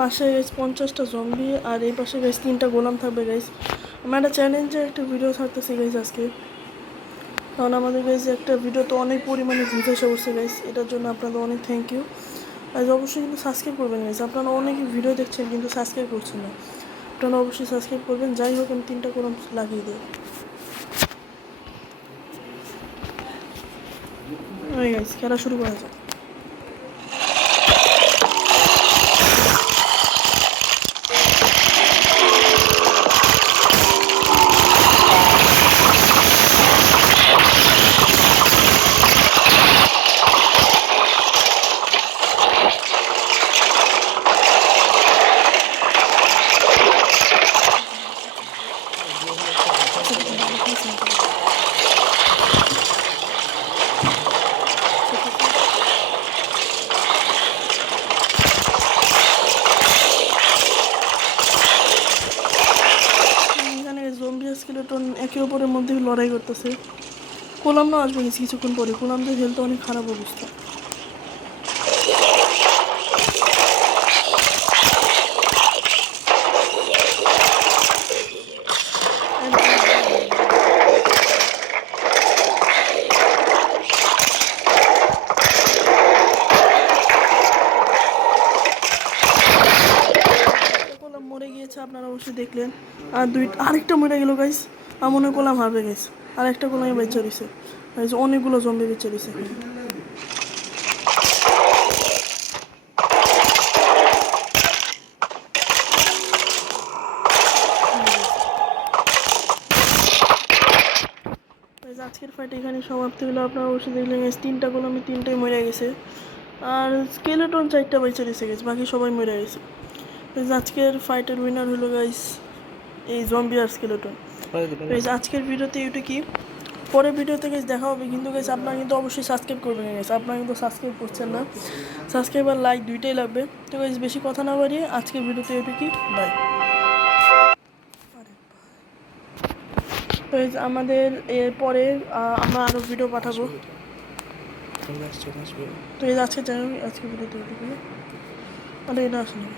পাশে guys 50টা zombie আর এই পাশে গাইস 3টা গোলাম থাকবে গাইস। আমি একটা চ্যালেঞ্জের একটা ভিডিও ছাড়তেছি গাইস আজকে, কারণ আমাদের গাইস একটা ভিডিওতে অনেক পরিমাণে ভিউজ এসে বসছে গাইস। এটার জন্য আপনাদের অনেক থ্যাংক ইউ গাইস। অবশ্যই কিন্তু সাবস্ক্রাইব করবেন গাইস। আপনারা অনেক ভিডিও দেখছেন কিন্তু সাবস্ক্রাইব করছেন না, আপনারা অবশ্যই সাবস্ক্রাইব করবেন। যাই হোক, আমি 3টা গোলাম লাগিয়ে দিই গাইস, খেলা শুরু করা যাক। এখানে জম্বি স্কেলেটন একে অপরের মধ্যে লড়াই করতেছে। কোলাম না আসবে কিছুক্ষণ পরে। কোলামদের হেলথ অনেক খারাপ অবস্থা। কোলাম মরে গিয়েছে, আপনারা অবশ্যই দেখলেন। আর আরেকটা মরে গেল গাইস। আর মনে কোলাম হারবে গাইস। আর একটা কোলামে বেঁচে রয়েছে গাইস, অনেকগুলো জম্বি বেঁচে রয়েছে। আজকের ফাইট এখানে সমাপ্তি হলো। আপনারা অবশ্যই দেখলেন গাইস, 3টা গোলামি 3টাই মরে গেছে। আর স্কেলেটন 4টা বেঁচে রয়েছে গাইস, বাকি সবাই মরে গেছে। আজকের ফাইটের উইনার হলো গাইস এই জম্বি আর স্কেলেটন। গাইস আজকের ভিডিওতে এটা কি, পরের ভিডিওতে গাইস দেখা হবে। কিন্তু গাইস আপনারা কিন্তু অবশ্যই সাবস্ক্রাইব করবেন গাইস। আপনারা কিন্তু সাবস্ক্রাইব করছেন না। সাবস্ক্রাইব আর লাইক দুইটাই লাগবে। তো গাইস বেশি কথা না বাড়িয়ে আজকের ভিডিওতে এটা কি, বাই। তো আমাদের এরপরে আমরা আরও ভিডিও পাঠাবো। তো এই আজকে চ্যানেল আজকে ভিডিওতে এটা আসলে